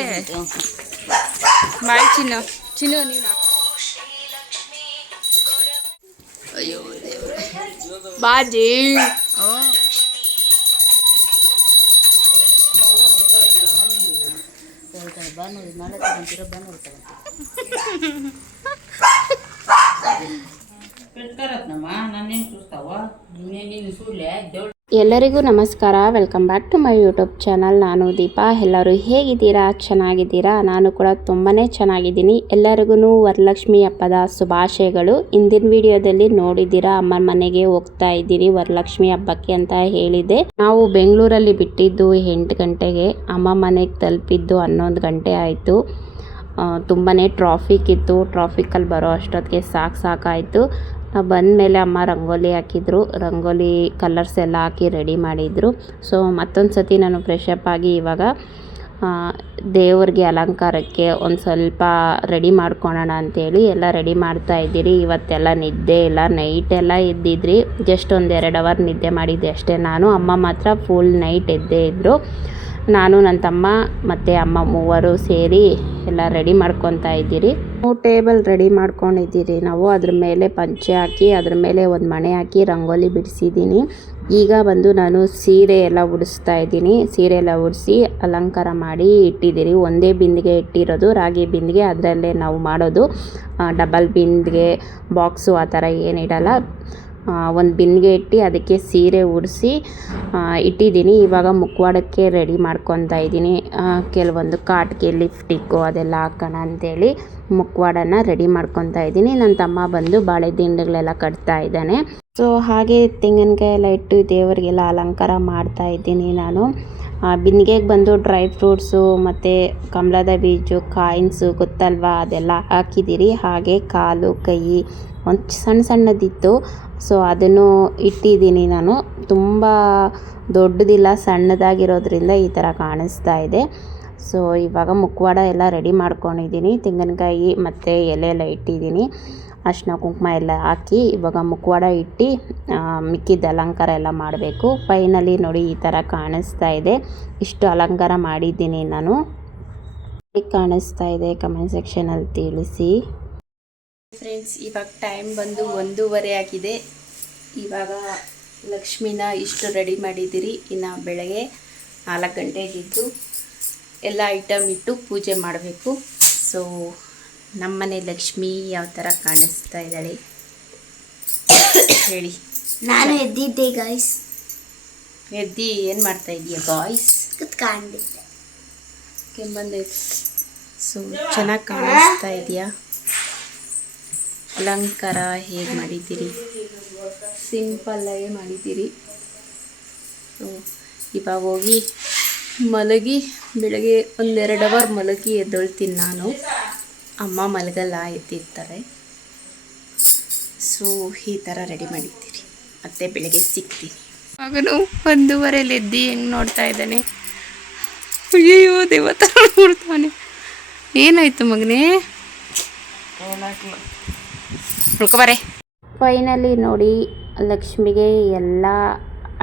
ಹೇಳ್ದೆ ಬಾಯ್ ಚಿನ್ನು ಚಿನ್ನು ನೀನು ಅಯ್ಯೋ ದೇವ್ರೆ ಬಾಜಿ ಎಲ್ಲರಿಗೂ ನಮಸ್ಕಾರ. Welcome back to my YouTube channel. ನಾನು ದೀಪಾ. ಎಲ್ಲರೂ ಹೇಗಿದ್ದೀರಾ? ಚೆನ್ನಾಗಿದ್ದೀರಾ? ನಾನು ಕೂಡ ತುಂಬಾ ಚೆನ್ನಾಗಿದ್ದೀನಿ. ಎಲ್ಲರಿಗೂ ವರಲಕ್ಷ್ಮಿ ಹಬ್ಬದ ಶುಭಾಶಯಗಳು. ಇಂದಿನ ವಿಡಿಯೋದಲ್ಲಿ ನೋಡಿದ್ದೀರಾ, ಅಮ್ಮನ ಮನೆಗೆ ಹೋಗ್ತಾ ಇದ್ದೀನಿ ವರಲಕ್ಷ್ಮಿ ಹಬ್ಬಕ್ಕೆ ಅಂತ ಹೇಳಿದೆ. ನಾವು ಬೆಂಗಳೂರಲ್ಲಿ ಬಿಟ್ಟಿದ್ದು 8 ಗಂಟೆಗೆ, ಅಮ್ಮ ಮನೆಗೆ ತಲುಪಿದ್ದು 11 ಗಂಟೆ ಆಯಿತು. ತುಂಬಾ ಟ್ರಾಫಿಕ್ ಇತ್ತು. ಟ್ರಾಫಿಕಲ್ಲಿ ಬರೋ ಅಷ್ಟೊತ್ತಿಗೆ ಸಾಕಾಯಿತು. ನಾವು ಬಂದಮೇಲೆ ಅಮ್ಮ ರಂಗೋಲಿ ಹಾಕಿದ್ರು. ರಂಗೋಲಿ ಕಲರ್ಸ್ ಎಲ್ಲ ಹಾಕಿ ರೆಡಿ ಮಾಡಿದರು. ಸೊ ಮತ್ತೊಂದು ಸತಿ ನಾನು ಫ್ರೆಶ್ ಅಪ್ ಆಗಿ ಇವಾಗ ದೇವ್ರಿಗೆ ಅಲಂಕಾರಕ್ಕೆ ಒಂದು ಸ್ವಲ್ಪ ರೆಡಿ ಮಾಡ್ಕೊಳ್ಳೋಣ ಅಂಥೇಳಿ ಎಲ್ಲ ರೆಡಿ ಮಾಡ್ತಾ ಇದ್ದೀರಿ. ಇವತ್ತೆಲ್ಲ ನಿದ್ದೆ ಇಲ್ಲ, ನೈಟೆಲ್ಲ ಎದ್ದಿದ್ರಿ. ಜಸ್ಟ್ ಒಂದು 2 ಅವರ್ ನಿದ್ದೆ ಮಾಡಿದ್ದೆ ಅಷ್ಟೇ ನಾನು. ಅಮ್ಮ ಮಾತ್ರ ಫುಲ್ ನೈಟ್ ಎದ್ದೇ ಇದ್ದರು. ನಾನು, ನನ್ನ ತಮ್ಮ ಮತ್ತು ಅಮ್ಮ ಮೂವರು ಸೇರಿ ಎಲ್ಲ ರೆಡಿ ಮಾಡ್ಕೊತಾ ಇದ್ದೀರಿ. ಟೇಬಲ್ ರೆಡಿ ಮಾಡ್ಕೊಂಡಿದ್ದೀರಿ ನಾವು. ಅದ್ರ ಮೇಲೆ ಪಂಚೆ ಹಾಕಿ ಅದ್ರ ಮೇಲೆ ಒಂದು ಮಣೆ ಹಾಕಿ ರಂಗೋಲಿ ಬಿಡಿಸಿದ್ದೀನಿ. ಈಗ ಬಂದು ನಾನು ಸೀರೆ ಎಲ್ಲ ಉಡಿಸ್ತಾ ಇದ್ದೀನಿ. ಸೀರೆ ಎಲ್ಲ ಉಡಿಸಿ ಅಲಂಕಾರ ಮಾಡಿ ಇಟ್ಟಿದ್ದೀರಿ. ಒಂದೇ ಬಿಂದಿಗೆ ಇಟ್ಟಿರೋದು, ರಾಗಿ ಬಿಂದಿಗೆ. ಅದರಲ್ಲೇ ನಾವು ಮಾಡೋದು. ಡಬಲ್ ಬಿಂದಿಗೆ ಬಾಕ್ಸು ಆ ಥರ ಏನಿಡಲ್ಲ. ಒಂದು ಬಿಂದಿಗೆ ಇಟ್ಟು ಅದಕ್ಕೆ ಸೀರೆ ಉಡಿಸಿ ಇಟ್ಟಿದ್ದೀನಿ. ಇವಾಗ ಮುಖವಾಡಕ್ಕೆ ರೆಡಿ ಮಾಡ್ಕೊತಾ ಇದ್ದೀನಿ. ಕೆಲವೊಂದು ಕಾಟಿಗೆ ಲಿಫ್ಟಿಕ್ಕು ಅದೆಲ್ಲ ಹಾಕೋಣ ಅಂಥೇಳಿ ಮುಖವಾಡನ ರೆಡಿ ಮಾಡ್ಕೊತಾ ಇದ್ದೀನಿ. ನನ್ನ ತಮ್ಮ ಬಂದು ಬಾಳೆ ದಿಂಡುಗಳೆಲ್ಲ ಕಟ್ತಾ ಇದ್ದಾನೆ. ಸೊ ಹಾಗೆ ತೆಂಗಿನಕಾಯಿ ಎಲ್ಲ ಇಟ್ಟು ದೇವರಿಗೆಲ್ಲ ಅಲಂಕಾರ ಮಾಡ್ತಾ ಇದ್ದೀನಿ ನಾನು. ಬಿಂದಿಗೆಗೆ ಬಂದು ಡ್ರೈ ಫ್ರೂಟ್ಸು ಮತ್ತು ಕಮಲದ ಬೀಜು, ಕಾಯಿನ್ಸು ಗೊತ್ತಲ್ವಾ, ಅದೆಲ್ಲ ಹಾಕಿದ್ದೀರಿ. ಹಾಗೆ ಕಾಲು ಕೈ ಒಂದು ಸಣ್ಣದಿತ್ತು, ಸೊ ಅದನ್ನು ಇಟ್ಟಿದ್ದೀನಿ ನಾನು. ತುಂಬ ದೊಡ್ಡದಿಲ್ಲ, ಸಣ್ಣದಾಗಿರೋದ್ರಿಂದ ಈ ಥರ ಕಾಣಿಸ್ತಾ ಇದೆ. ಸೊ ಇವಾಗ ಮುಖವಾಡ ಎಲ್ಲ ರೆಡಿ ಮಾಡ್ಕೊಂಡಿದ್ದೀನಿ. ತೆಂಗಿನಕಾಯಿ ಮತ್ತು ಎಲೆ ಎಲ್ಲ ಇಟ್ಟಿದ್ದೀನಿ. ಅರಿಶಿನ ಕುಂಕುಮ ಎಲ್ಲ ಹಾಕಿ ಇವಾಗ ಮುಖವಾಡ ಇಟ್ಟು ಮಿಕ್ಕಿದ ಅಲಂಕಾರ ಎಲ್ಲ ಮಾಡಬೇಕು. ಫೈನಲಿ ನೋಡಿ ಈ ಥರ ಕಾಣಿಸ್ತಾ ಇದೆ. ಇಷ್ಟು ಅಲಂಕಾರ ಮಾಡಿದ್ದೀನಿ ನಾನು. ಹೇಗೆ ಕಾಣಿಸ್ತಾ ಇದೆ ಕಮೆಂಟ್ ಸೆಕ್ಷನಲ್ಲಿ ತಿಳಿಸಿ ಫ್ರೆಂಡ್ಸ್. ಇವಾಗ ಟೈಮ್ ಬಂದು 1:30 ಆಗಿದೆ. ಇವಾಗ ಲಕ್ಷ್ಮಿನ ಇಷ್ಟು ರೆಡಿ ಮಾಡಿದ್ದೀರಿ. ಇನ್ನು ಬೆಳಗ್ಗೆ 4 ಗಂಟೆಗಿದ್ದು ಎಲ್ಲ ಐಟಮ್ ಇಟ್ಟು ಪೂಜೆ ಮಾಡಬೇಕು. ಸೊ ನಮ್ಮನೆ ಲಕ್ಷ್ಮಿ ಯಾವ ಥರ ಕಾಣಿಸ್ತಾ ಇದ್ದಾಳೆ ಹೇಳಿ. ನಾನು ಎದ್ದಿದ್ದೆ ಗಾಯ್ಸ್. ಎದ್ದು ಏನು ಮಾಡ್ತಾ ಇದೀಯ ಗಾಯ್ಸ್? ಕುತ್ಕೊಂಡಿದ್ದೆ. ಕೆಂಬಂದೈತೆ. ಸೊ ಚೆನ್ನಾಗಿ ಕಾಣಿಸ್ತಾ ಇದೆಯಾ? ಅಲಂಕಾರ ಹೇಗೆ ಮಾಡಿದ್ದೀರಿ? ಸಿಂಪಲ್ಲಾಗೆ ಮಾಡಿದ್ದೀರಿ. ಸೊ ಇವಾಗ ಹೋಗಿ ಮಲಗಿ ಬೆಳಗ್ಗೆ 1-2 ಅವರ್ ಮಲಗಿ ಎದ್ದೊಳ್ತೀನಿ ನಾನು. ಅಮ್ಮ ಮಲಗಲ್ಲ, ಎದ್ದಿರ್ತಾರೆ. ಸೊ ಈ ಥರ ರೆಡಿ ಮಾಡಿದ್ದೀರಿ. ಮತ್ತೆ ಬೆಳಗ್ಗೆ ಸಿಗ್ತೀನಿ. ಮಗನು 1:30 ಎದ್ದು ಹೆಂಗೆ ನೋಡ್ತಾ ಇದ್ದಾನೆ. ಅಯ್ಯೋ ದೇವತ ನೋಡ್ತಾನೆ. ಏನಾಯ್ತು ಮಗನೇ? ಉಳ್ಕೊಬಾರೆ. ಫೈನಲಿ ನೋಡಿ ಲಕ್ಷ್ಮಿಗೆ ಎಲ್ಲ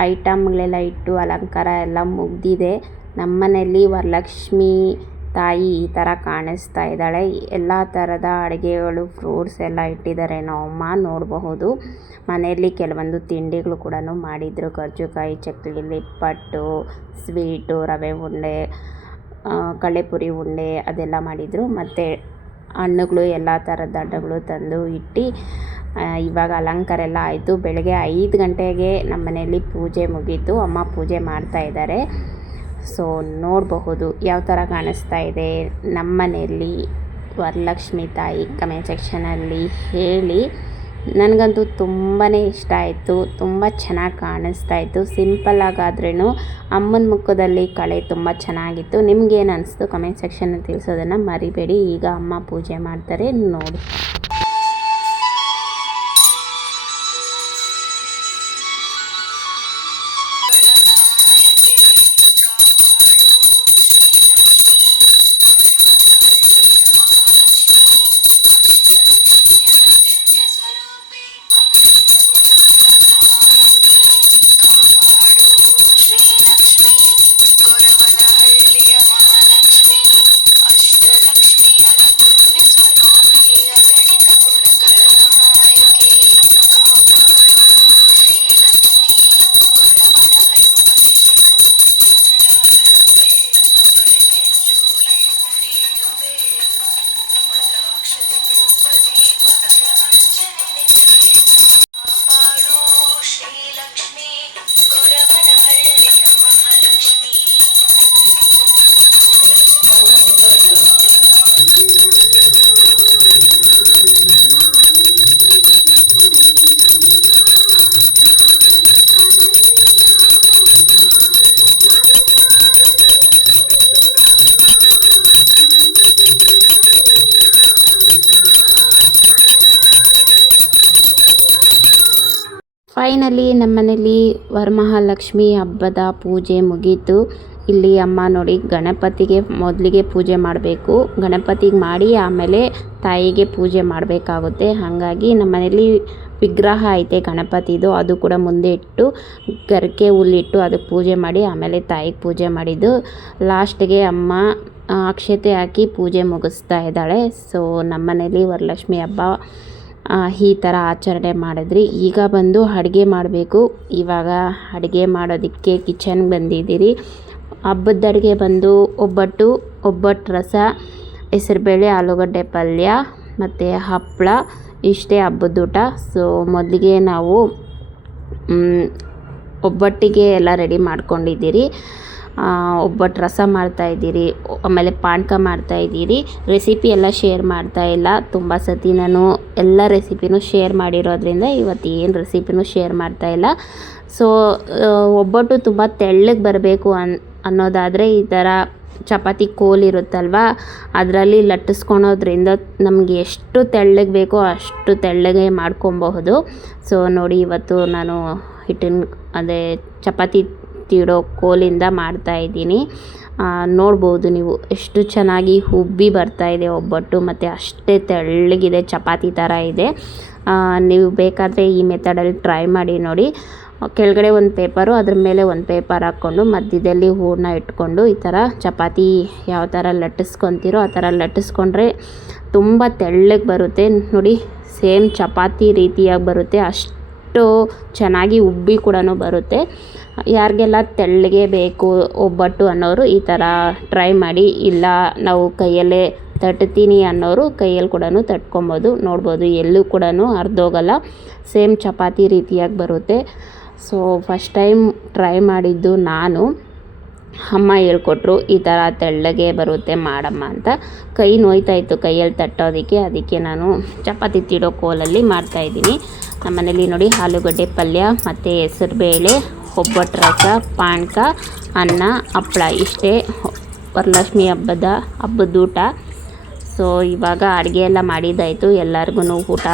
ಐಟಮ್ಗಳೆಲ್ಲ ಇಟ್ಟು ಅಲಂಕಾರ ಎಲ್ಲ ಮುಗ್ದಿದೆ. ನಮ್ಮನೆಯಲ್ಲಿ ವರಲಕ್ಷ್ಮಿ ತಾಯಿ ಈ ಥರ ಕಾಣಿಸ್ತಾ ಇದ್ದಾಳೆ. ಎಲ್ಲ ಥರದ ಅಡುಗೆಗಳು, ಫ್ರೂಟ್ಸ್ ಎಲ್ಲ ಇಟ್ಟಿದ್ದಾರೆ. ನಮ್ಮಮ್ಮ ನೋಡಬಹುದು. ಮನೆಯಲ್ಲಿ ಕೆಲವೊಂದು ತಿಂಡಿಗಳು ಕೂಡ ಮಾಡಿದರು. ಕರ್ಜುಕಾಯಿ, ಚಕ್ಕಲಿ, ನಿಪ್ಪಟ್ಟು, ಸ್ವೀಟು, ರವೆ ಉಂಡೆ, ಕಡಲೆಪುರಿ ಉಂಡೆ ಅದೆಲ್ಲ ಮಾಡಿದರು. ಮತ್ತು ಹಣ್ಣುಗಳು, ಎಲ್ಲ ಥರದ ಹಣ್ಣುಗಳು ತಂದು ಇಟ್ಟು ಇವಾಗ ಅಲಂಕಾರ ಎಲ್ಲ ಆಯಿತು. ಬೆಳಗ್ಗೆ 5 ಗಂಟೆಗೆ ನಮ್ಮ ಮನೆಯಲ್ಲಿ ಪೂಜೆ ಮುಗೀತು. ಅಮ್ಮ ಪೂಜೆ ಮಾಡ್ತಾ ಇದ್ದಾರೆ. ಸೊ ನೋಡಬಹುದು ಯಾವ ಥರ ಕಾಣಿಸ್ತಾ ಇದೆ ನಮ್ಮ ಮನೆಯಲ್ಲಿ ವರಲಕ್ಷ್ಮಿ ತಾಯಿ. ಕಮೆಂಟ್ ಸೆಕ್ಷನಲ್ಲಿ ಹೇಳಿ. ನನಗಂತೂ ತುಂಬಾ ಇಷ್ಟ ಆಯಿತು. ತುಂಬ ಚೆನ್ನಾಗಿ ಕಾಣಿಸ್ತಾ ಇತ್ತು. ಸಿಂಪಲ್ಲಾಗಾದ್ರೂ ಅಮ್ಮನ ಮುಖದಲ್ಲಿ ಕಳೆ ತುಂಬ ಚೆನ್ನಾಗಿತ್ತು. ನಿಮ್ಗೇನು ಅನಿಸ್ತು ಕಮೆಂಟ್ ಸೆಕ್ಷನಲ್ಲಿ ತಿಳಿಸೋದನ್ನು ಮರಿಬೇಡಿ. ಈಗ ಅಮ್ಮ ಪೂಜೆ ಮಾಡ್ತಾರೆ ನೋಡಿ. ಫೈನಲಿ ನಮ್ಮನೇಲಿ ವರಮಹಾಲಕ್ಷ್ಮಿ ಹಬ್ಬದ ಪೂಜೆ ಮುಗೀತು. ಇಲ್ಲಿ ಅಮ್ಮ ನೋಡಿ ಗಣಪತಿಗೆ ಮೊದಲಿಗೆ ಪೂಜೆ ಮಾಡಬೇಕು, ಗಣಪತಿಗೆ ಮಾಡಿ ಆಮೇಲೆ ತಾಯಿಗೆ ಪೂಜೆ ಮಾಡಬೇಕಾಗುತ್ತೆ. ಹಾಗಾಗಿ ನಮ್ಮನೇಲಿ ವಿಗ್ರಹ ಐತೆ ಗಣಪತಿದು, ಅದು ಕೂಡ ಮುಂದೆ ಇಟ್ಟು ಗರಿಕೆ ಹುಲ್ಲಿಟ್ಟು ಅದಕ್ಕೆ ಪೂಜೆ ಮಾಡಿ ಆಮೇಲೆ ತಾಯಿಗೆ ಪೂಜೆ ಮಾಡಿದ್ದು. ಲಾಸ್ಟ್ಗೆ ಅಮ್ಮ ಅಕ್ಷತೆ ಹಾಕಿ ಪೂಜೆ ಮುಗಿಸ್ತಾ ಇದ್ದಾಳೆ. ಸೊ ನಮ್ಮನೇಲಿ ವರಲಕ್ಷ್ಮಿ ಹಬ್ಬ ಈ ಥರ ಆಚರಣೆ ಮಾಡಿದ್ರಿ. ಈಗ ಬಂದು ಅಡುಗೆ ಮಾಡಬೇಕು. ಇವಾಗ ಅಡುಗೆ ಮಾಡೋದಕ್ಕೆ ಕಿಚನ್ಗೆ ಬಂದಿದ್ದೀರಿ. ಹಬ್ಬದ ಅಡುಗೆ ಬಂದು ಒಬ್ಬಟ್ಟು ರಸ, ಹೆಸರುಬೇಳೆ ಆಲೂಗಡ್ಡೆ ಪಲ್ಯ ಮತ್ತು ಹಪ್ಪಳ, ಇಷ್ಟೇ ಹಬ್ಬದ ಊಟ. ಸೊ ಮೊದಲಿಗೆ ನಾವು ಒಬ್ಬಟ್ಟಿಗೆ ಎಲ್ಲ ರೆಡಿ ಮಾಡ್ಕೊಂಡಿದ್ದೀರಿ. ಒಬ್ಬಟ್ಟು ರಸ ಮಾಡ್ತಾಯಿದ್ದೀರಿ, ಆಮೇಲೆ ಪಾನಕ ಮಾಡ್ತಾಯಿದ್ದೀರಿ. ರೆಸಿಪಿ ಎಲ್ಲ ಶೇರ್ ಮಾಡ್ತಾಯಿಲ್ಲ, ತುಂಬ ಸತಿ ನಾನು ಎಲ್ಲ ರೆಸಿಪಿನೂ ಶೇರ್ ಮಾಡಿರೋದ್ರಿಂದ ಇವತ್ತು ಏನು ರೆಸಿಪಿನೂ ಶೇರ್ ಮಾಡ್ತಾಯಿಲ್ಲ. ಸೊ ಒಬ್ಬಟ್ಟು ತುಂಬ ತೆಳ್ಳಗೆ ಬರಬೇಕು ಅನ್ನೋದಾದರೆ ಈ ಥರ ಚಪಾತಿ ಕೋಲ್ ಇರುತ್ತಲ್ವ, ಅದರಲ್ಲಿ ಲಟ್ಟಿಸ್ಕೊಳೋದ್ರಿಂದ ನಮಗೆ ಎಷ್ಟು ತೆಳ್ಳಗೆ ಬೇಕೋ ಅಷ್ಟು ತೆಳ್ಳಗೆ ಮಾಡ್ಕೊಬಹುದು. ಸೊ ನೋಡಿ ಇವತ್ತು ನಾನು ಅದೇ ಚಪಾತಿ ತೀಡೋ ಕೋಲಿಂದ ಮಾಡ್ತಾಯಿದ್ದೀನಿ. ನೋಡ್ಬೋದು ನೀವು ಎಷ್ಟು ಚೆನ್ನಾಗಿ ಉಬ್ಬಿ ಬರ್ತಾಯಿದೆ ಒಬ್ಬಟ್ಟು, ಮತ್ತು ಅಷ್ಟೇ ತೆಳ್ಳಗಿದೆ, ಚಪಾತಿ ಥರ ಇದೆ. ನೀವು ಬೇಕಾದರೆ ಈ ಮೆಥಡಲ್ಲಿ ಟ್ರೈ ಮಾಡಿ ನೋಡಿ. ಕೆಳಗಡೆ ಒಂದು ಪೇಪರು, ಅದ್ರ ಮೇಲೆ ಒಂದು ಪೇಪರ್ ಹಾಕ್ಕೊಂಡು ಮಧ್ಯದಲ್ಲಿ ಹೂರಣ ಇಟ್ಕೊಂಡು ಈ ಥರ ಚಪಾತಿ ಯಾವ ಥರ ಲಟ್ಟಿಸ್ಕೊತೀರೋ ಆ ಥರ ಲಟ್ಟಿಸ್ಕೊಂಡ್ರೆ ತುಂಬ ತೆಳ್ಳಗೆ ಬರುತ್ತೆ. ನೋಡಿ ಸೇಮ್ ಚಪಾತಿ ರೀತಿಯಾಗಿ ಬರುತ್ತೆ, ಅಷ್ಟು ಚೆನ್ನಾಗಿ ಉಬ್ಬಿ ಕೂಡ ಬರುತ್ತೆ. ಯಾರಿಗೆಲ್ಲ ತೆಳ್ಳಗೆ ಬೇಕು ಒಬ್ಬಟ್ಟು ಅನ್ನೋರು ಈ ಥರ ಟ್ರೈ ಮಾಡಿ. ಇಲ್ಲ ನಾವು ಕೈಯಲ್ಲೇ ತಟ್ತೀನಿ ಅನ್ನೋರು ಕೈಯಲ್ಲಿ ಕೂಡ ತಟ್ಕೊಬೋದು. ನೋಡ್ಬೋದು ಎಲ್ಲೂ ಕೂಡ ಅರ್ಧೋಗಲ್ಲ, ಸೇಮ್ ಚಪಾತಿ ರೀತಿಯಾಗಿ ಬರುತ್ತೆ. ಸೊ ಫಸ್ಟ್ ಟೈಮ್ ಟ್ರೈ ಮಾಡಿದ್ದು ನಾನು. ಅಮ್ಮ ಹೇಳ್ಕೊಟ್ರು ಈ ಥರ ತೆಳ್ಳಗೆ ಬರುತ್ತೆ ಮಾಡಮ್ಮ ಅಂತ. ಕೈ ನೋಯ್ತಾಯಿತ್ತು ಕೈಯಲ್ಲಿ ತಟ್ಟೋದಕ್ಕೆ, ಅದಕ್ಕೆ ನಾನು ಚಪಾತಿ ತೀಡೋ ಕೋಲಲ್ಲಿ ಮಾಡ್ತಾಯಿದ್ದೀನಿ. ನಮ್ಮನೇಲಿ ನೋಡಿ ಆಲೂಗಡ್ಡೆ ಪಲ್ಯ ಮತ್ತು ಹೆಸರುಬೇಳೆ, ಒಬ್ಬಟ್ಟು ರಸ, ಪಾನಕ, ಅನ್ನ, ಹಪ್ಪಳ, ಇಷ್ಟೇ ವರಲಕ್ಷ್ಮಿ ಹಬ್ಬದ ಊಟ. ಸೊ ಇವಾಗ ಅಡುಗೆ ಎಲ್ಲ ಮಾಡಿದ್ದಾಯಿತು, ಎಲ್ಲರಿಗೂ ಊಟ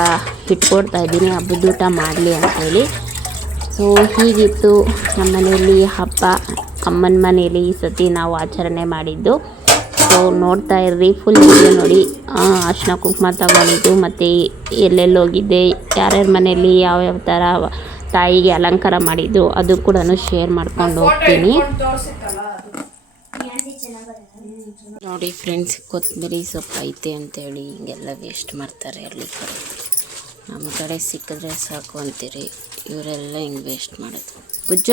ಇಟ್ಕೊಡ್ತಾಯಿದ್ದೀನಿ ಹಬ್ಬದ ಊಟ ಮಾಡಲಿ ಅಂಥೇಳಿ. ಸೊ ಹೀಗಿತ್ತು ನಮ್ಮ ಮನೆಯಲ್ಲಿ ಹಬ್ಬ. ಅಮ್ಮನ ಮನೆಯಲ್ಲಿ ಈ ಸತಿ ನಾವು ಆಚರಣೆ ಮಾಡಿದ್ದು. ಸೊ ನೋಡ್ತಾ ಇರ್ರಿ, ಫುಲ್ ವಿಡಿಯೋ ನೋಡಿ. ಅರಿಶಿನ ಕುಂಕುಮ ತಗೊಂಡಿದ್ದು ಮತ್ತು ಎಲ್ಲೆಲ್ಲಿ ಹೋಗಿದ್ದೆ, ಯಾರ್ಯಾರ ಮನೆಯಲ್ಲಿ ಯಾವ್ಯಾವ ಥರ ತಾಯಿಗೆ ಅಲಂಕಾರ ಮಾಡಿದ್ದು ಅದು ಕೂಡ ಶೇರ್ ಮಾಡ್ಕೊಂಡು ಹೋಗ್ತೀನಿ. ನೋಡಿ ಫ್ರೆಂಡ್ಸ್, ಕೊತ್ತಂಬರಿ ಸೊಪ್ಪು ಐತೆ ಅಂತೇಳಿ ಹಿಂಗೆಲ್ಲ ವೇಸ್ಟ್ ಮಾಡ್ತಾರೆ ಹಳ್ಳಿ ಕಡೆ. ನಮ್ಮ ಕಡೆ ಸಿಕ್ಕಿದ್ರೆ ಸಾಕು ಅಂತೀರಿ, ಇವರೆಲ್ಲ ಹಿಂಗೆ ವೇಸ್ಟ್ ಮಾಡೋದು. ಬುಜ್ಜ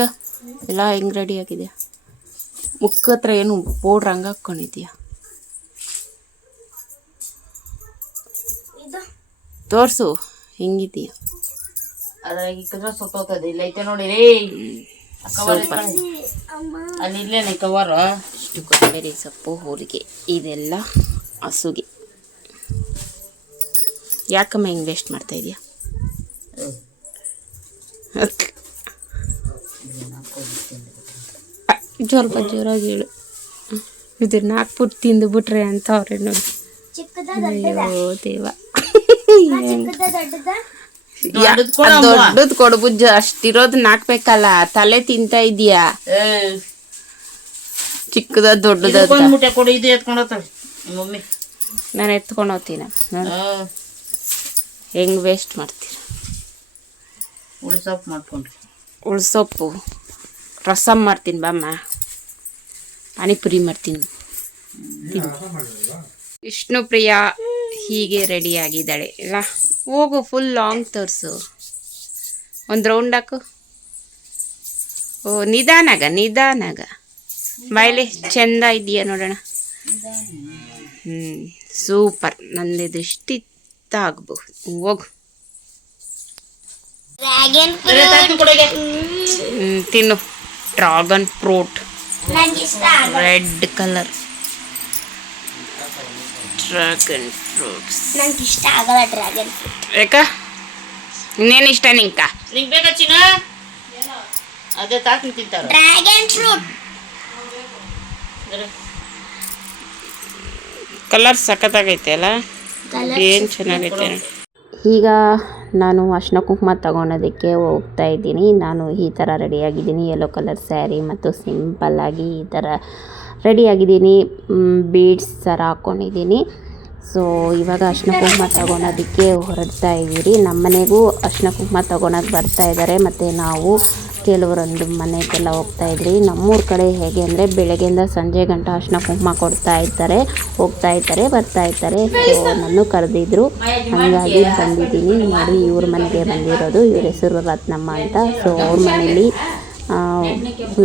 ಎಲ್ಲ ಹೆಂಗೆ ರೆಡಿ ಆಗಿದೆ? ಮುಖ ಹತ್ರ ಏನು ಪೌಡ್ರ್ ಹಂಗೆ ಹಾಕ್ಕೊಂಡಿದ್ಯಾ? ತೋರಿಸು ಹೆಂಗಿದೆಯಾ. ಅದ್ರಾಗಿಕ್ಕಿದ್ರೆ ಸುತ್ತೋತದೆ. ಇಲ್ಲ ಐತೆ ನೋಡಿರಿ, ಅಲ್ಲಿ ಇಲ್ಲೇನೆ ಕವರ್. ಇಷ್ಟು ಕೊತ್ತಂಬರಿ ಸೊಪ್ಪು, ಹೋಳಿಗೆ, ಇದೆಲ್ಲ ಹಸುಗೆ. ಯಾಕಮ್ಮ ಹಿಂಗೆ ವೇಸ್ಟ್ ಮಾಡ್ತಾ ಇದೆಯಾ? ಸ್ವಲ್ಪ ಜೋರಾಗಿ ಹೇಳು. ಇದನ್ನ ಹಾಕ್ಬಿಟ್ಟು ತಿಂದುಬಿಟ್ರೆ ಅಂತ ಅವ್ರೆ ನೋಡಿ. ಅಯ್ಯೋ ದೇವ, ದೊಡ್ಡದು ಕೊಡು ಬುಜ್ಜ, ಅಷ್ಟಿರೋದನ್ನ ಹಾಕ್ಬೇಕಲ್ಲ. ತಲೆ ತಿಂತ ಇದೀಯಾ? ಚಿಕ್ಕದ ದೊಡ್ಡದ ಕೊಡು, ಇದು ಎತ್ಕೊಂಡೋಗ್ತಾಳೆ ಮಮ್ಮಿ. ನಾನು ಎತ್ಕೊಂಡು ಹೋಗ್ತೀನಿ. ಹೆಂಗೆ ವೇಸ್ಟ್ ಮಾಡ್ತೀರ? ಉಳ್ಸೊಪ್ಪು ಮಾಡ್ಕೊಂಡ್ರಿ. ಉಳ್ಸೊಪ್ಪು ರಸಮ್ ಮಾಡ್ತೀನಿ ಬಾಮ್ಮ, ಪಾನಿಪುರಿ ಮಾಡ್ತೀನಿ. ವಿಷ್ಣುಪ್ರಿಯ ಹೀಗೆ ರೆಡಿಯಾಗಿದ್ದಾಳೆ ಇಲ್ಲ? ಹೋಗು, ಫುಲ್ ಲಾಂಗ್ ತೋರಿಸು, ಒಂದು ರೌಂಡ್ ಹಾಕು. ಓ ನಿಧಾನಾಗ ಬಾಯ್ಲಿ ಚೆಂದ ಇದೆಯಾ ನೋಡೋಣ. ಸೂಪರ್, ನಂದು ದೃಷ್ಟಿ ಆಗ್ಬಹುದು. ಹೋಗು ತಿನ್ನು. Dragon fruit, red colour dragon fruits. ನಂಗೆ ಇಷ್ಟ ಆಗಲ್ಲ ಡ್ರ್ಯಾಗನ್ ಫ್ರೂಟ್. ಯಾಕ? ಇನ್ನೇನು ಇಷ್ಟ ನಿಂಕ? ನಿಂಗೆ ಬೇಕಾ ಚಿನ್ನ? ಅದೇ ತಾಕಿ ತಿಂತಾರ ಡ್ರ್ಯಾಗನ್ ಫ್ರೂಟ್. ಕಲರ್ ಸಖತ್ತಾಗೈತೆ ಅಲ್ಲ, ಏನು ಚೆನ್ನಾಗೈತೆ. ಈಗ ನಾನು ಅರ್ಶಿನ ಕುಂಕುಮ ತಗೊಳೋದಕ್ಕೆ ಹೋಗ್ತಾ ಇದ್ದೀನಿ. ನಾನು ಈ ಥರ ರೆಡಿಯಾಗಿದ್ದೀನಿ, ಯೆಲ್ಲೋ ಕಲರ್ ಸ್ಯಾರಿ ಮತ್ತು ಸಿಂಪಲ್ಲಾಗಿ ಈ ಥರ ರೆಡಿಯಾಗಿದ್ದೀನಿ. ಬೀಡ್ಸ್ ಥರ ಹಾಕ್ಕೊಂಡಿದ್ದೀನಿ. ಸೊ ಇವಾಗ ಅರ್ಶಿನ ಕುಂಕುಮ ತಗೊಳೋದಕ್ಕೆ ಹೊರಡ್ತಾ ಇದ್ದೀರಿ. ನಮ್ಮ ಮನೆಗೂ ಅರ್ಶಿನ ಕುಂಕುಮ ತಗೊಳಕ್ಕೆ ಬರ್ತಾ ಇದ್ದಾರೆ. ಮತ್ತು ನಾವು ಕೆಲವರೊಂದು ಮನೆಗೆಲ್ಲ ಹೋಗ್ತಾ ಇದ್ರಿ. ನಮ್ಮೂರ ಕಡೆ ಹೇಗೆ ಅಂದರೆ ಬೆಳಗ್ಗೆಯಿಂದ ಸಂಜೆ ಗಂಟ ಅರ್ಶಿನ ಕುಂಕುಮ ಕೊಡ್ತಾ ಇರ್ತಾರೆ, ಹೋಗ್ತಾ ಇರ್ತಾರೆ, ಬರ್ತಾ ಇರ್ತಾರೆ. ಸೊ ನನ್ನೂ ಕರೆದಿದ್ರು, ಹಾಗಾಗಿ ಬಂದಿದ್ದೀನಿ. ನೋಡಿ ಇವ್ರ ಮನೆಗೆ ಬಂದಿರೋದು, ಇವ್ರ ಹೆಸರು ರತ್ನಮ್ಮ ಅಂತ. ಸೊ ಅವ್ರ ಮನೇಲಿ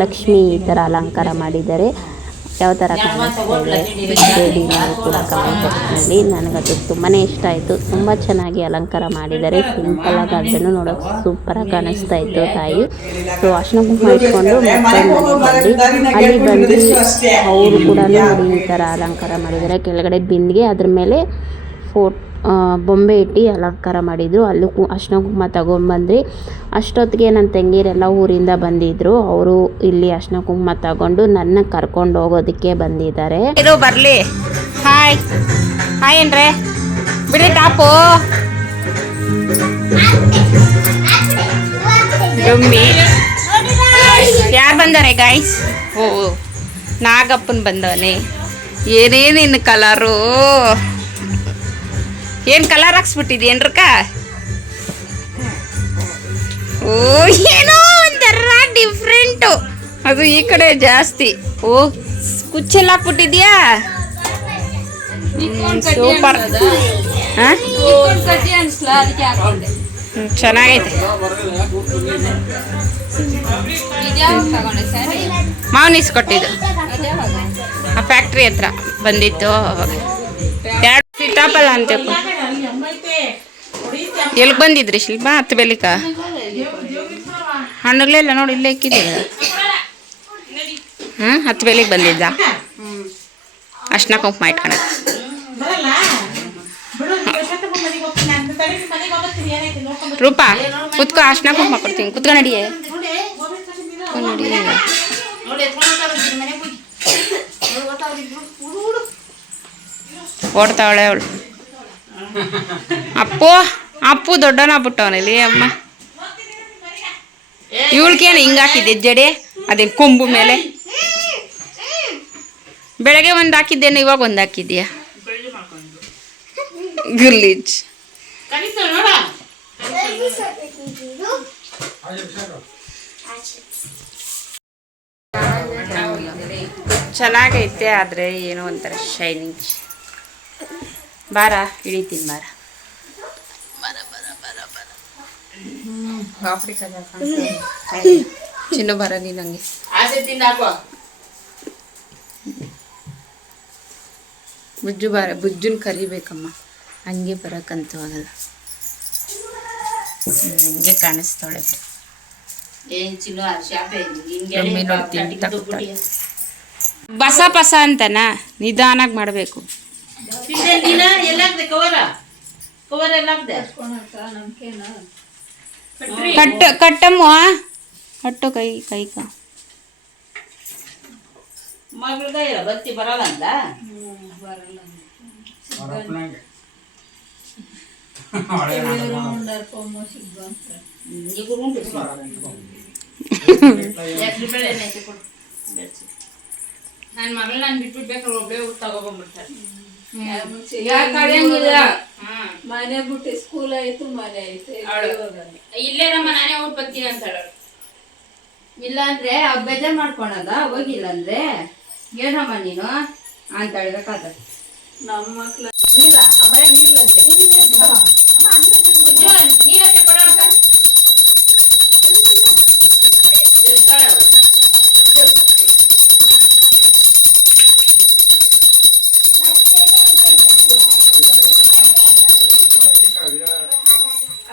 ಲಕ್ಷ್ಮಿ ಈ ಥರ ಅಲಂಕಾರ ಮಾಡಿದ್ದಾರೆ. ಯಾವ ಥರ ಕಾಣಿಸ್ತಾ ಇದೆ ಹೇಳಿ, ನೀವು ಕೂಡ ಕಮೆಂಟ್ ಸೆಕ್ಷನಲ್ಲಿ. ನನಗದು ತುಂಬಾ ಇಷ್ಟ ಆಯಿತು. ತುಂಬ ಚೆನ್ನಾಗಿ ಅಲಂಕಾರ ಮಾಡಿದ್ದಾರೆ. ಸಿಂಪಲಾಗಿ ಆದ್ರೂ ನೋಡೋಕೆ ಸೂಪರಾಗಿ ಕಾಣಿಸ್ತಾ ಇತ್ತು ತಾಯಿ. ಸೊ ಅರ್ಶಿನ ಕುಂಕುಮ ಇಟ್ಕೊಂಡು ಮತ್ತೆ ಅಲ್ಲಿ ಬಂದು ಅವರು ಕೂಡ ನೋಡಿ ಈ ಥರ ಅಲಂಕಾರ ಮಾಡಿದ್ದಾರೆ. ಕೆಳಗಡೆ ಬಿಂದಿಗೆ, ಅದ್ರ ಮೇಲೆ ಬೊಂಬೆ ಇಟ್ಟು ಅಲಂಕಾರ ಮಾಡಿದರು. ಅಲ್ಲೂ ಅರ್ಶಿನ ಕುಂಕುಮ ತಗೊಂಡ್ಬಂದ್ರಿ. ಅಷ್ಟೊತ್ತಿಗೆ ನನ್ನ ತಂಗಿಯರೆಲ್ಲ ಊರಿಂದ ಬಂದಿದ್ದರು. ಅವರು ಇಲ್ಲಿ ಅರ್ಶಿನ ಕುಂಕುಮ ತಗೊಂಡು ನನ್ನ ಕರ್ಕೊಂಡು ಹೋಗೋದಕ್ಕೆ ಬಂದಿದ್ದಾರೆ. ಇದು ಬರಲಿ. ಹಾಯ್ ಹಾಯ್ ಏನ್ರೆ ಬಿಡಿ ಟಾಪು ಡುಮ್ಮಿ. ಯಾರು ಬಂದಾರೆ ಗಾಯ್ಸ್? ಓ ನಾಗಪ್ಪನ ಬಂದವನೇ. ಏನೇನಿನ್ನು ಕಲರು, ಏನು ಕಲರ್ ಹಾಕ್ಸ್ಬಿಟ್ಟಿದ್ಯೇನ್ರಕ್ಕ? ಓ ಏನೋ ಒಂಥರ ಡಿಫ್ರೆಂಟು, ಅದು ಈ ಕಡೆ ಜಾಸ್ತಿ. ಓ ಕುಚ್ಚೆಲ್ಲ ಹಾಕ್ಬಿಟ್ಟಿದ್ಯಾ? ಸೂಪರ್. ಹಾಂ ಚೆನ್ನಾಗೈತೆ. ಮಾವನೀಸ್ ಕೊಟ್ಟಿದ್ದು ಆ ಫ್ಯಾಕ್ಟ್ರಿ ಹತ್ರ ಬಂದಿತ್ತು. ಎರಡು ಸೀತಾಫಲ ಅಂತ ಎಲ್ಲಿಗೆ ಬಂದಿದ್ರಿ ಶಿಲ್ಪ? ಹತ್ತು ಬೆಲಿಕ ಹಣ್ಣುಗಳೇ ಇಲ್ಲ ನೋಡಿ, ಇಲ್ಲೇ ಇಕ್ಕಿದ್ದೀರ. ಹತ್ತು ಬೆಲಿಗೆ ಬಂದಿದ್ದ ಅರ್ಶಿನ ಕುಂಕುಮ ಇಟ್ಕೊಳಕ್ಕೆ. ರೂಪಾ ಕುತ್ಕೋ, ಅರ್ಶಿನ ಕುಂಕುಮ ಕೊಡ್ತೀನಿ, ಕುತ್ಕೊ ನಡಿಯೇ. ಓಡ್ತಾವಳೆ ಅವಳು. ಅಪ್ಪು ದೊಡ್ಡವನಾಗ್ಬಿಟ್ಟವನಲ್ಲಿ ಅಮ್ಮ. ಇವಳಿಗೇನು ಹಿಂಗೆ ಹಾಕಿದ್ದೆ ಜಡೆ, ಅದೇನು ಕೊಂಬು ಮೇಲೆ? ಬೆಳಗ್ಗೆ ಒಂದು ಹಾಕಿದ್ದೇನೆ, ಇವಾಗ ಒಂದು ಹಾಕಿದ್ಯಾ? ಗಲೀಜ್. ಚೆನ್ನಾಗೈತೆ, ಆದರೆ ಏನೋ ಒಂಥರ ಶೈನಿಂಗ್. ಬಾರ ಹಿಡಿತೀನಿ, ಬಾರ ಚಿನ್ನು ಬರ ನೀ ನಂಗೆ. ಬುಜ್ಜು ಬಾರ, ಬುಜ್ಜುನ್ ಕರಿಬೇಕಮ್ಮ, ಹಂಗೆ ಬರಕ್ಕಂತೂ ಆಗಲ್ಲ. ಹಿಂಗೆ ಕಾಣಿಸ್ತಾಳೆ. ಬಸ ಪಸ ಅಂತನಾ, ನಿಧಾನಾಗಿ ಮಾಡಬೇಕು. ಕಟ್ಟಮ್ಮ ಕಟ್ಟು ಕೈ ಕೈಕ ಬತ್ತಿ ಬರಲ್ಲ ಅಂತ ನನ್ನ ಮಗಳು ನಾನು ಬಿಟ್ಬಿಡ್ಬೇಕಾದ್ರೆ ಒಬ್ಬಳೇ ತಗೊಬಂದ್ಬಿಡ್ತಾರೆ. ಮನೆ ಬಿಟ್ಟು ಸ್ಕೂಲ್ ಆಯ್ತು, ಮನೆ ಆಯ್ತು, ಇಲ್ಲೇ ನಮ್ಮ ನಾನೇ ಊರ್ ಬರ್ತೀನಿ ಅಂತ ಹೇಳೋರು. ಇಲ್ಲ ಅಂದ್ರೆ ಅವ್ರು ಬೇಜಾರು ಮಾಡ್ಕೊಳದ, ಹೋಗಿಲ್ಲ ಅಂದ್ರೆ ಏನಮ್ಮ ನೀನು ಅಂತ ಹೇಳ್ಬೇಕಾದ. ನಮ್ಮ ಮಕ್ಳು ನೀರ ಅವರೇ ನೀರಂತೆ ನೀರಕ್ಕೆ ಕೊಡೋಣ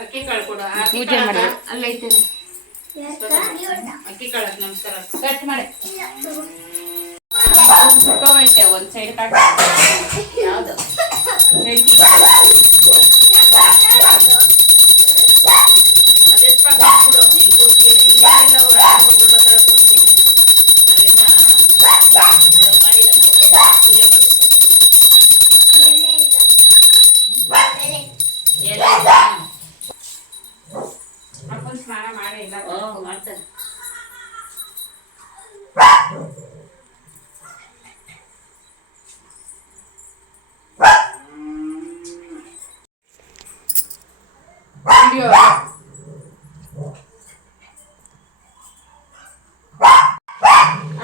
ಅಕ್ಕಿ ಕಾಳು ಕೊಡು. ಪೂಜೆ ಮಾಡಿ ಅಲ್ಲೈತೆ ಅಕ್ಕಿ ಕಾಳಕ್ಕೆ ನಮಸ್ಕಾರ. ಕಟ್ ಮಾಡಿ ಒಂದು ಸೈಡ್ ಕಟ್. ಯಾವುದು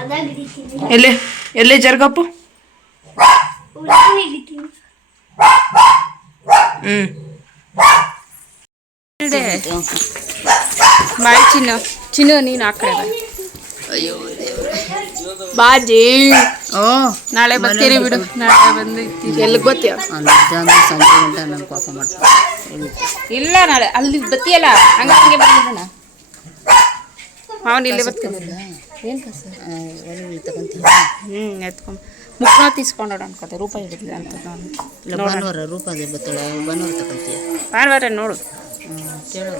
ಅದಾಗ ಹಿಡಿತೀನಿ ಎಲ್ಲಿ ಜರ್ಗಪ್ಪು ಉಳ್ಳಾಗ ಹಿಡಿತೀನಿ ಬಾಯ್ ಚಿನ್ನು ನೀನು ಆ ಕಡೆ ಬಾ. ಅಯ್ಯೋ ಬಾಜಿ ನಾಳೆ ಬರ್ತೀರಿ ಬಿಡು. ನಾಳೆ ಬಂದು ಎಲ್ಲಿಗೆ ಗೊತ್ತೀಯ? ಸಂಜೆ ಗಂಟ ನಮ್ಮ ಕೋಪ ಮಾಡ್ತೀನಿ. ಇಲ್ಲ ನಾಳೆ ಅಲ್ಲಿ ಬತ್ತೀಯಲ್ಲ ಹಂಗೆ ಬಂದ್ಬಿಡೋಣ. ಅವನು ಇಲ್ಲಿ ಬರ್ತಾನೆ. ಏನು ಕಸ ಎತ್ಕೊಂಡು ಮುಖ ತೀಸ್ಕೊಂಡೋಣ ಅನ್ಕೋತೆ. ರೂಪ ಹಿಡಿದಿಲ್ಲ ಅಂತ ನಾನು ಭಾನುವಾರ ರೂಪಾದೆ ಬತ್ತಳೆ ಭಾನುವಾರ ತಗೊಂತೀಯ ಭಾನುವಾರ ನೋಡು. ಕೇಳೋ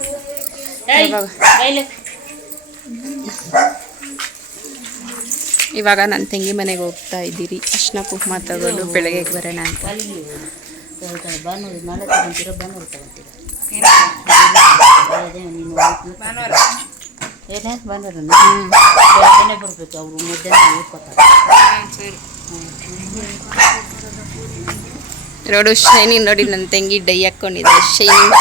ಇವಾಗ ನನ್ನ ತಂಗಿ ಮನೆಗೆ ಹೋಗ್ತಾ ಇದ್ದೀರಿ. ಅರ್ಶಿನ ಕುಂಕುಮ ತಗೊಂಡು ಬೆಳಗ್ಗೆ ಬರೋಣ ಅಂತ. ಭಾನುವಾರ ನಾಳೆ ತಗೊಂತೀರ ಭಾನುವಾರ ತಗೊಂತೀರ ಭಾನುವಾರ ಏನೇ ಭಾನುವಾರನ ಬೆಳಗ್ಗೆನೇ ಬರಬೇಕು. ಅವರು ಮಧ್ಯಾಹ್ನ ಓದ್ಕೋತಾರೆ. ನೋಡು ಶೈನಿಂಗ್ ನೋಡಿ ನನ್ನ ತಂಗಿ ಡೈ ಹಾಕ್ಕೊಂಡಿದ್ದೆ. ಶೈನಿಂಗ್